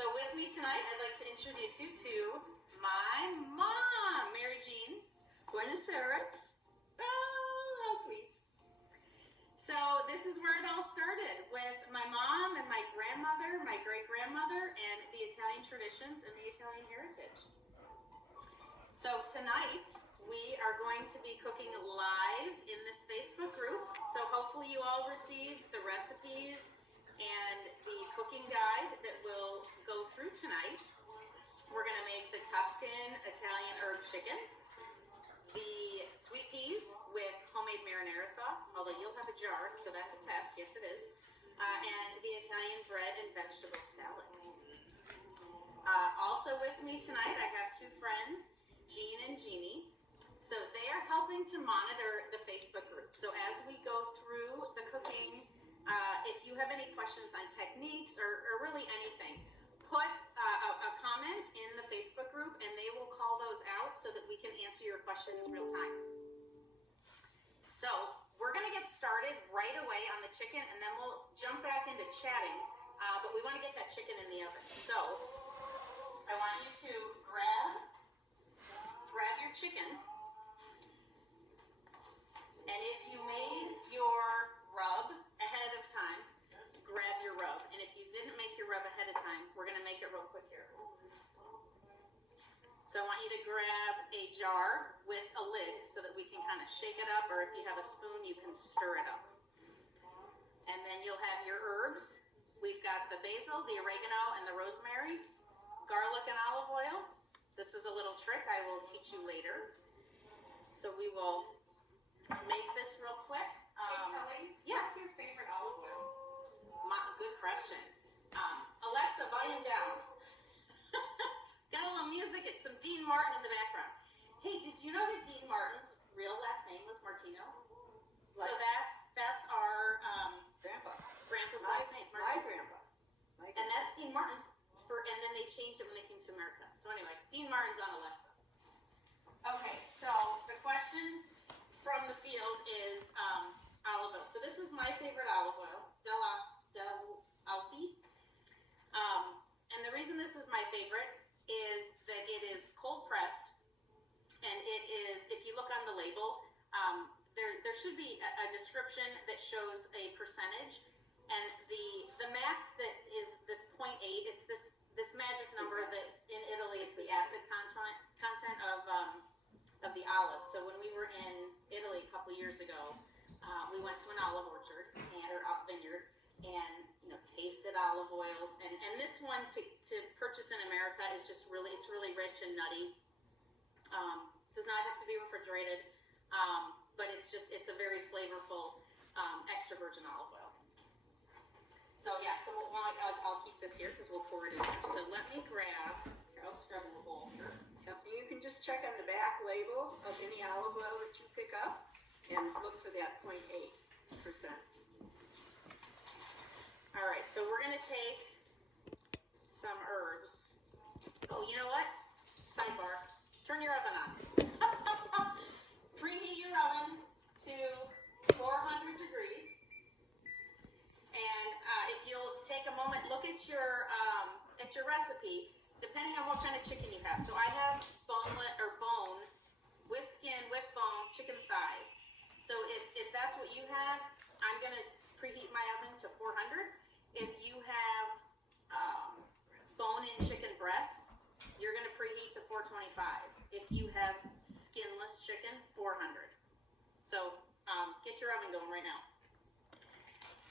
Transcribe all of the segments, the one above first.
So with me tonight, I'd like to introduce you to my mom, Mary Jean. Buenos Aires. Oh, how sweet. So this is where it all started, with my mom and my grandmother, my great-grandmother, and the Italian traditions and the Italian heritage. So tonight, we are going to be cooking live in this Facebook group. So hopefully you all received the recipes and the cooking guide that we'll go through tonight. We're going to make the Tuscan Italian herb chicken, the sweet peas with homemade marinara sauce, although you'll have a jar, so that's a test. Yes, it is. And the Italian bread and vegetable salad. Also with me tonight, I have two friends, Jean and Jeannie. So they are helping to monitor the Facebook group. So as we go through the cooking, if you have any questions on techniques or really anything, put a comment in the Facebook group and they will call those out so that we can answer your questions real time. So we're going to get started right away on the chicken and then we'll jump back into chatting, but we want to get that chicken in the oven. So I want you to grab your chicken, and if you made your rub ahead of time, grab your rub. And if you didn't make your rub ahead of time, we're going to make it real quick here. So I want you to grab a jar with a lid so that we can kind of shake it up, or if you have a spoon, you can stir it up. And then you'll have your herbs. We've got the basil, the oregano, and the rosemary, garlic and olive oil. This is a little trick I will teach you later. So we will make this real quick. Kelly, yeah. what's your favorite olive oil? Good question. Alexa, volume down. Got a little music. It's some Dean Martin in the background. Hey, did you know that Dean Martin's real last name was Martino? So that's our grandpa's last name. My grandpa. And that's Dean Martin's. And then they changed it when they came to America. So anyway, Dean Martin's on Alexa. Okay, so the question from the field is olive oil. So this is my favorite olive oil, Del Alpi. And the reason this is my favorite is that it is cold pressed, and it is, if you look on the label, there should be a description that shows a percentage, and the max that is this 0.8. It's this magic number that in Italy is the acid content of the olive. So when we were in Italy a couple years ago, we went to an olive orchard or vineyard and tasted olive oils. And this one to purchase in America is just it's really rich and nutty. Does not have to be refrigerated, but it's a very flavorful extra virgin olive oil. So yeah, so I'll keep this here because we'll pour it in here. So let me grab, here, I'll scrub in the bowl here. You can just check on the back label of any olive oil that you pick up and look for that 0.8%. All right, so we're going to take some herbs. Oh, you know what? Sidebar. Turn your oven on. Preheat your oven to 400 degrees. And if you'll take a moment, look at your recipe, depending on what kind of chicken you have. So I have bone with skin, with bone, chicken thighs. So if that's what you have, I'm going to preheat my oven to 400. If you have bone-in chicken breasts, you're going to preheat to 425. If you have skinless chicken, 400. So get your oven going right now.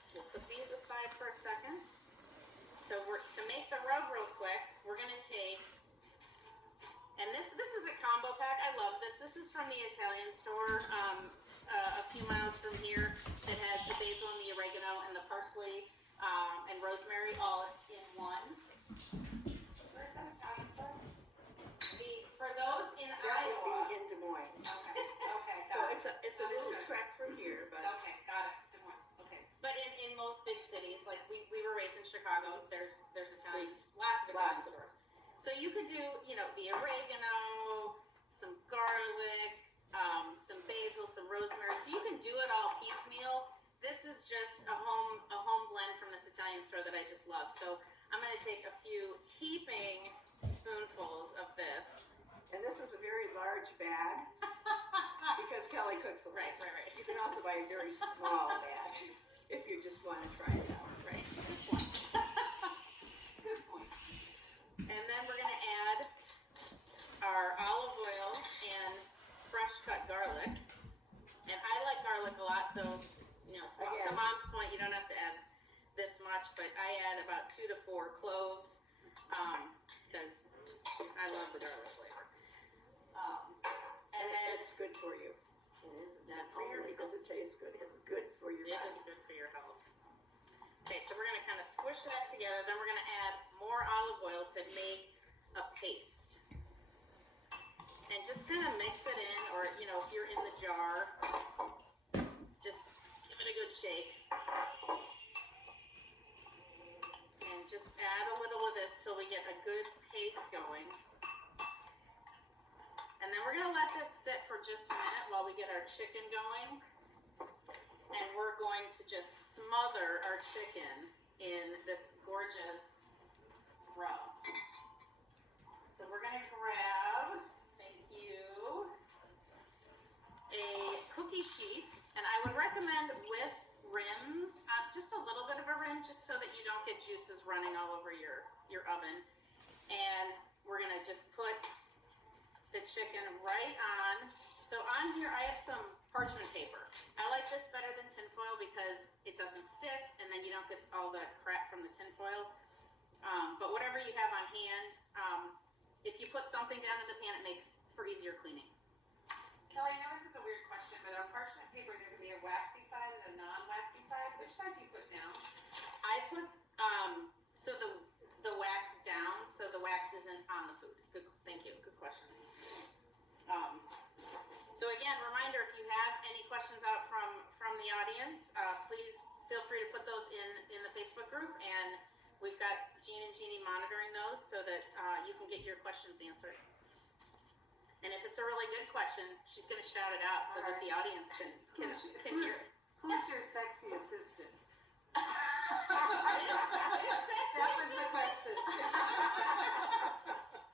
So we'll put these aside for a second. So to make the rub real quick, we're going to take, and this is a combo pack. I love this. This is from the Italian store a few miles from here that has the basil and the oregano and the parsley and rosemary all in one. Where's that Italian store? For those in That Iowa. would be in Des Moines. Okay. So it's a little trek from here, but Okay, got it. Des Moines. Okay. But in most big cities, like we were raised in Chicago, there's Italian, lots of Italian stores. So you could do, the oregano, some garlic, some basil, some rosemary. So you can do it all piecemeal. This is just a home blend from this Italian store that I just love. So I'm gonna take a few heaping spoonfuls of this. And this is a very large bag because Kelly cooks a lot. Right. You can also buy a very small bag if you just want to try it out. Right, good point. Good point. And then we're gonna add our olive oil and fresh cut garlic. And I like garlic a lot, so, you know, to Mom's point, you don't have to add this much, but I add about 2 to 4 cloves, because I love the garlic flavor. And then it's good for you. it is, it's Not good for your only does it taste good, it's good for your It body. is good for your health. Okay, so we're gonna kind of squish that together. Then we're gonna add more olive oil to make a paste, and just kind of mix it in, or you know, if you're in the jar, just give it a good shake, and just add a little of this till we get a good paste going. And then we're gonna let this sit for just a minute while we get our chicken going. And we're going to just smother our chicken in this gorgeous rub. So we're gonna grab, thank you, a cookie sheet. And I would recommend with rims, just a little bit of a rim, just so that you don't get juices running all over your oven. And we're gonna just put the chicken right on. So on here I have some parchment paper. I like this better than tinfoil because it doesn't stick and then you don't get all the crap from the tinfoil. But whatever you have on hand, if you put something down in the pan, it makes for easier cleaning. Kelly, I know this is a weird question, but on parchment paper there can be a waxy side and a non-waxy side. Which side do you put down? I put so the wax down so the wax isn't on the food. Good, thank you. Good question. So again, reminder, if you have any questions out from the audience, please feel free to put those in the Facebook group, and we've got Jean and Jeannie monitoring those so that you can get your questions answered. And if it's a really good question, she's going to shout it out so that the audience can hear it. Who's your sexy assistant? It's sexy. That was the question.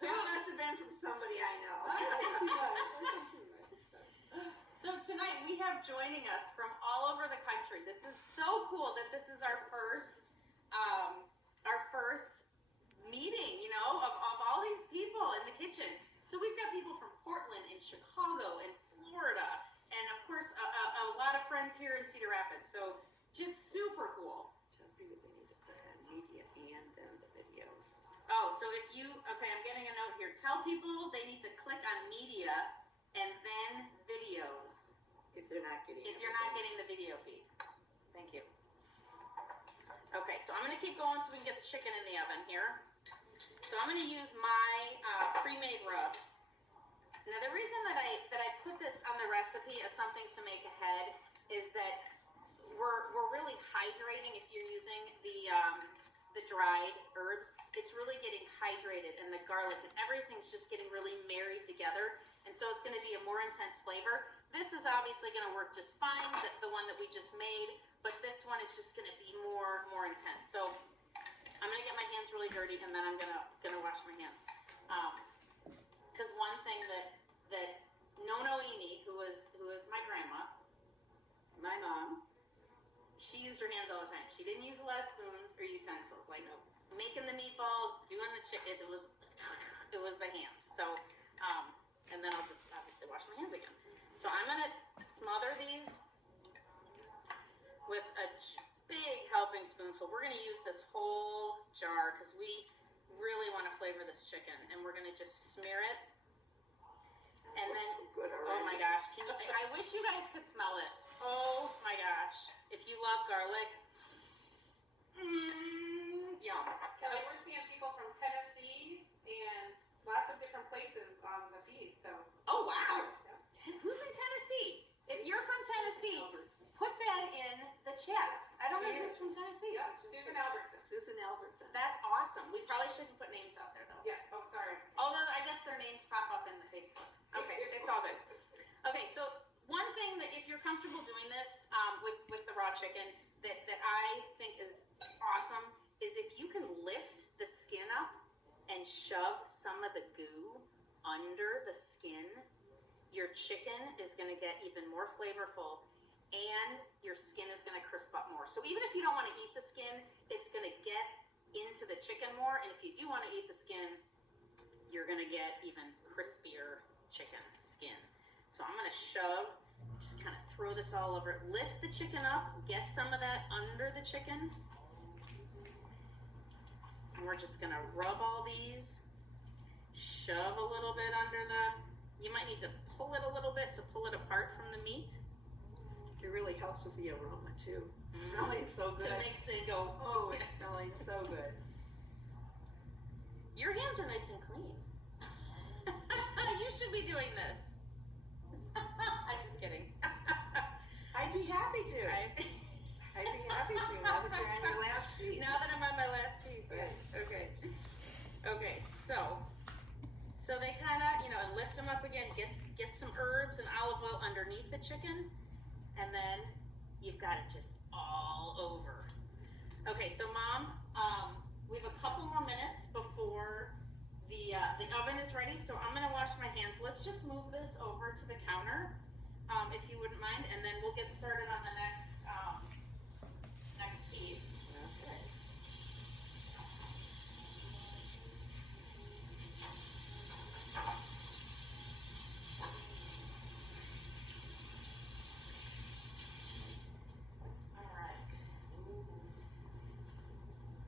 It must have been from somebody I know. I think he was. So tonight we have joining us from all over the country. This is so cool that this is our first meeting, you know, of all these people in the kitchen. So we've got people from Portland and Chicago and Florida, and of course a lot of friends here in Cedar Rapids. So just super cool. Tell people they need to click on media and then the videos. Oh, so I'm getting a note here. Tell people they need to click on media and then videos. If they're not getting the video feed. Thank you. Okay, so I'm gonna keep going so we can get the chicken in the oven here. So I'm gonna use my pre-made rub. Now the reason that I put this on the recipe as something to make ahead is that we're really hydrating if you're using the dried herbs. It's really getting hydrated, and the garlic and everything's just getting really married together. And so it's going to be a more intense flavor. This is obviously going to work just fine, the one that we just made, but this one is just going to be more intense. So I'm going to get my hands really dirty, and then I'm going to wash my hands. Because one thing that Nono Amy, who is my grandma, my mom, she used her hands all the time. She didn't use a lot of spoons or utensils. Like making the meatballs, doing the chicken, it was the hands. So, and then I'll just obviously wash my hands again. So I'm gonna smother these with a big helping spoonful. We're gonna use this whole jar because we really want to flavor this chicken, and we're gonna just smear it. And then, so good oh my gosh, I wish you guys could smell this. Oh my gosh, if you love garlic, yum. Kelly, we're seeing people from Tennessee and lots of different places on the feed, so. Oh wow, who's in Tennessee? If you're from Tennessee, put that in the chat. I don't know who's from Tennessee. Yeah, Susan Albertson. Susan Albertson. That's awesome. We probably shouldn't put names out there though. Yeah, oh sorry. Although I guess their names pop up in the Facebook. Okay, it's all good. Okay, so one thing that if you're comfortable doing this with the raw chicken that I think is awesome is if you can lift the skin up and shove some of the goo under the skin, your chicken is gonna get even more flavorful and your skin is gonna crisp up more. So even if you don't wanna eat the skin, it's gonna get into the chicken more, and if you do wanna eat the skin, you're gonna get even crispier chicken skin. So I'm gonna shove, just kind of throw this all over, lift the chicken up, get some of that under the chicken. And we're just gonna rub all these, shove a little bit under you might need to pull it a little bit to pull it apart from the meat. It really helps with the aroma too. It's smelling so good. To mix it go, Oh, it's smelling so good. your hands are nice and clean. You should be doing this. I'm just kidding. I'd be happy to. I'd be happy to now that you're on your last piece. Now that I'm on my last piece, Yeah. okay. Okay, so they kind of, lift them up again, get some herbs and olive oil underneath the chicken, and then you've got it just all over. Okay, so Mom, we have a couple more minutes before the oven is ready, so I'm gonna wash my hands. Let's just move this over to the counter, if you wouldn't mind, and then we'll get started on the next piece. Okay. Alright.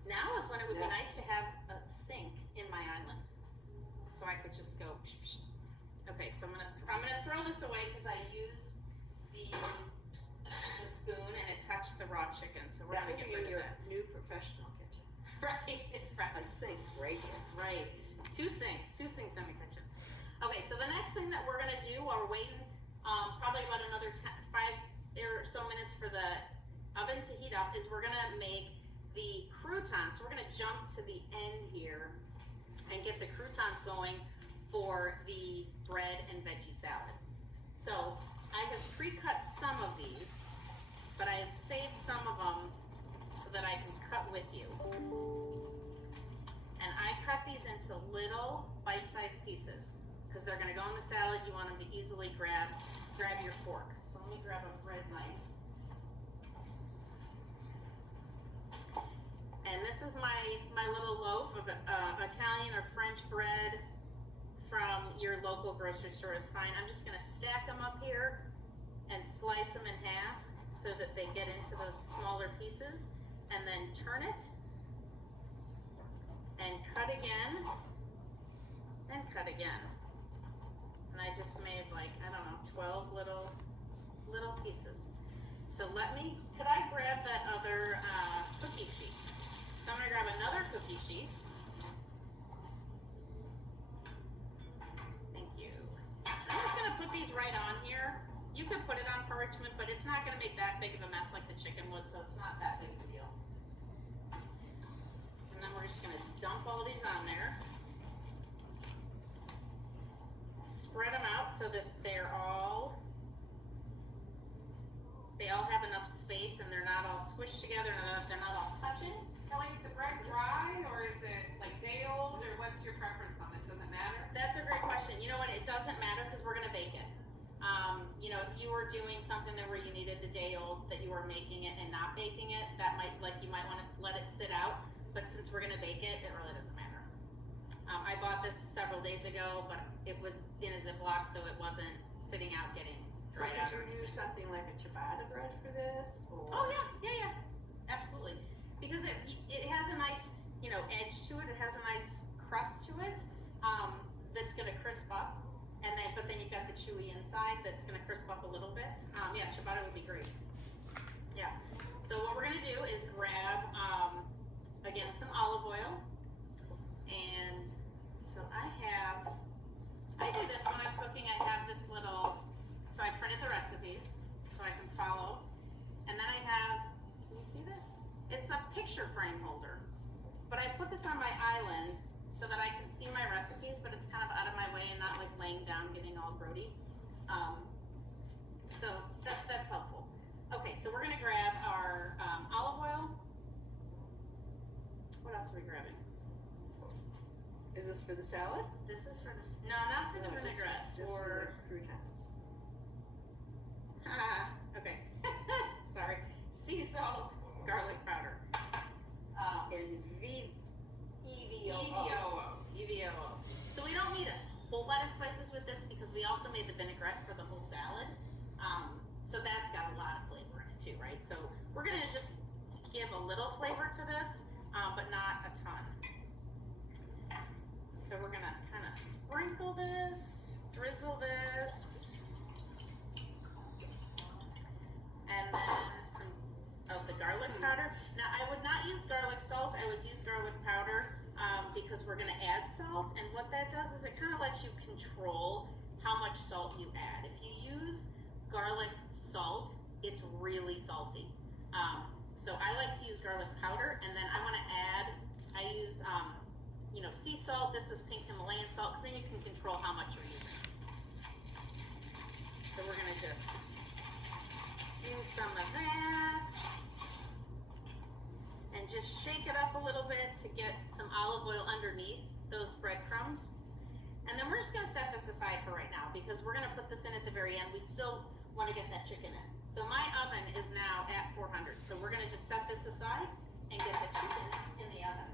Now is when it would be nice to have a sink in my island, so I could just go. Psh, psh. Okay, so I'm gonna throw this away because I used the spoon and it touched the raw chicken, so we're That gonna would get be rid in of your that. new professional kitchen. Right, right. A sink right here. Right. Two sinks in the kitchen. Okay, so the next thing that we're gonna do while we're waiting, probably about another 5 or so minutes for the oven to heat up, is we're gonna make the croutons. So we're gonna jump to the end here and get the croutons going for the bread and veggie salad. So I have pre-cut some of these, but I have saved some of them so that I can cut with you. And I cut these into little bite-sized pieces because they're gonna go in the salad. You want them to easily grab your fork. So let me grab a bread knife. And this is my little loaf of Italian or French bread from your local grocery store is fine. I'm just gonna stack them up here and slice them in half so that they get into those smaller pieces, and then turn it and cut again and cut again. And I just made 12 little pieces. So could I grab that other cookie sheet? So I'm gonna grab another cookie sheet. Thank you. I'm just gonna put these right on here. You could put it on parchment, but it's not gonna make that big of a mess like the chicken would, so it's not that big of a deal. And then we're just gonna dump all these on there. Spread them out so that they all have enough space and they're not all squished together and they're not all touching. Kelly, is the bread dry or is it like day old, or what's your preference on this? Does it matter? That's a great question. You know what? It doesn't matter because we're gonna bake it. If you were doing something where you needed the day old, that you were making it and not baking it, you might want to let it sit out. But since we're gonna bake it, it really doesn't matter. I bought this several days ago, but it was in a Ziploc, so it wasn't sitting out getting So dried out. could you use something like a ciabatta bread for this? Or? Oh yeah, absolutely. Because it has a nice, edge to it. It has a nice crust to it that's gonna crisp up, but then you've got the chewy inside that's gonna crisp up a little bit. Yeah, ciabatta would be great. Yeah. So what we're gonna do is grab again some olive oil, and so I do this when I'm cooking. I have this so I printed the recipes so I can follow, and then I have. Can you see this? It's a picture frame holder, but I put this on my island so that I can see my recipes, but it's kind of out of my way and not like laying down getting all grody. So that's helpful. Okay, so we're gonna grab our olive oil, What else are we grabbing? Is this for the salad? This is for the, no, not for the No, vinaigrette, just for, the croutons. okay, sorry, sea salt, garlic powder. And EVOO. So we don't need a whole lot of spices with this because we also made the vinaigrette for the whole salad. So that's got a lot of flavor in it too, right? So we're gonna just give a little flavor to this, but not a ton. So we're gonna kind of sprinkle this, drizzle this, and then some of the garlic powder. Now I would not use garlic salt, I would use garlic powder because we're gonna add salt, and what that does is it kind of lets you control how much salt you add. If you use garlic salt, it's really salty. So I like to use garlic powder, and then I wanna add, I use sea salt. This is pink Himalayan salt, because then you can control how much you're using. So we're gonna just do some of that, and just shake it up a little bit to get some olive oil underneath those breadcrumbs. And then we're just gonna set this aside for right now, because we're gonna put this in at the very end. We still wanna get that chicken in. So my oven is now at 400. So we're gonna just set this aside and get the chicken in the oven.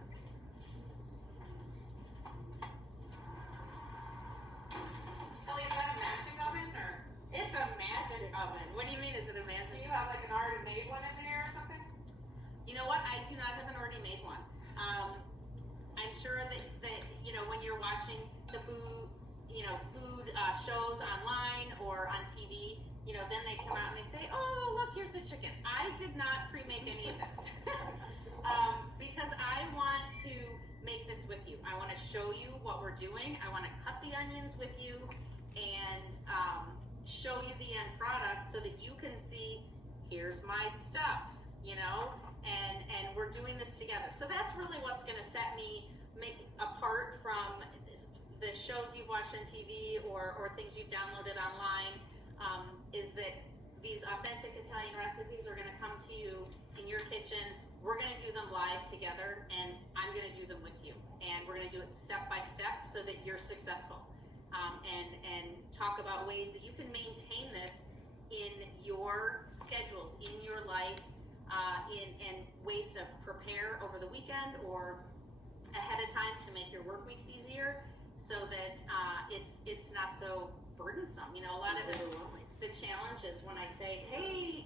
Kelly, is that a magic oven or? It's a magic oven. What do you mean, is it a Do magic? you have like an already made one in there or something? You know what? I do not have an already made one. I'm sure that when you're watching the food shows online or on TV, then they come out and they say, "Oh, look, here's the chicken." I did not pre-make any of this because I want to make this with you. I want to show you what we're doing. I want to cut the onions with you and show you the end product so that you can see, here's my stuff, and we're doing this together. So that's really what's going to set me apart from the shows you've watched on TV or things you've downloaded online, is that these authentic Italian recipes are going to come to you in your kitchen. We're going to do them live together, and I'm going to do them with you. And we're going to do it step by step so that you're successful. And talk about ways that you can maintain this in your schedules, in your life, and ways to prepare over the weekend or ahead of time to make your work weeks easier, so that it's not so burdensome. A lot of the challenges when I say, hey,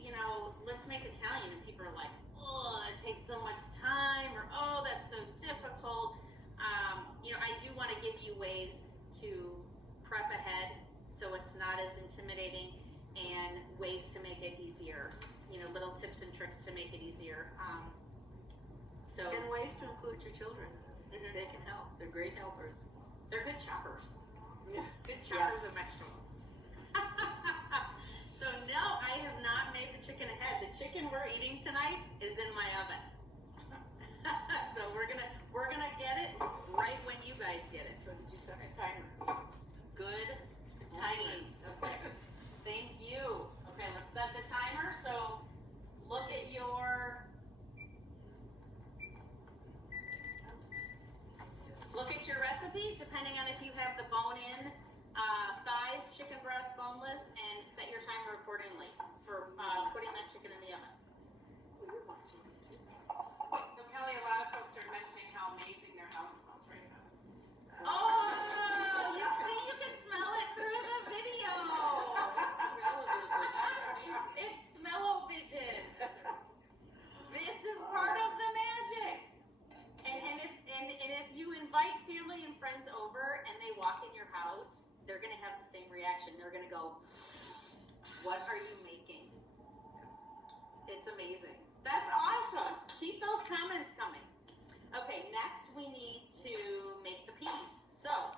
let's make Italian, and people are like, oh, it takes so much time, or oh, that's so difficult. I do want to give you ways to prep ahead so it's not as intimidating, and ways to make it easier. Little tips and tricks to make it easier. And ways to include your children. Mhm. They can help. They're great helpers. They're good choppers. Yeah. Good choppers Yes. of vegetables. So no, I have not made the chicken ahead. The chicken we're eating tonight is in my oven. So we're gonna get it right when you guys get it. So did you set a timer? Good tidings. Okay. Thank you. Okay, let's set the timer. So look at your recipe, depending on if you have the bone-in thighs, chicken breast, boneless, and set your timer accordingly for putting that chicken in the oven. So Kelly, a lot of folks are mentioning how amazing their house smells right now. Oh, you can smell it through the video. It's smell-o-vision. This is part of the magic. And if you invite family and friends over and they walk in your house, they're gonna have the same reaction. They're gonna go, "What are you making?" It's amazing. That's awesome. Keep those comments coming. Okay, next we need to make the peas. So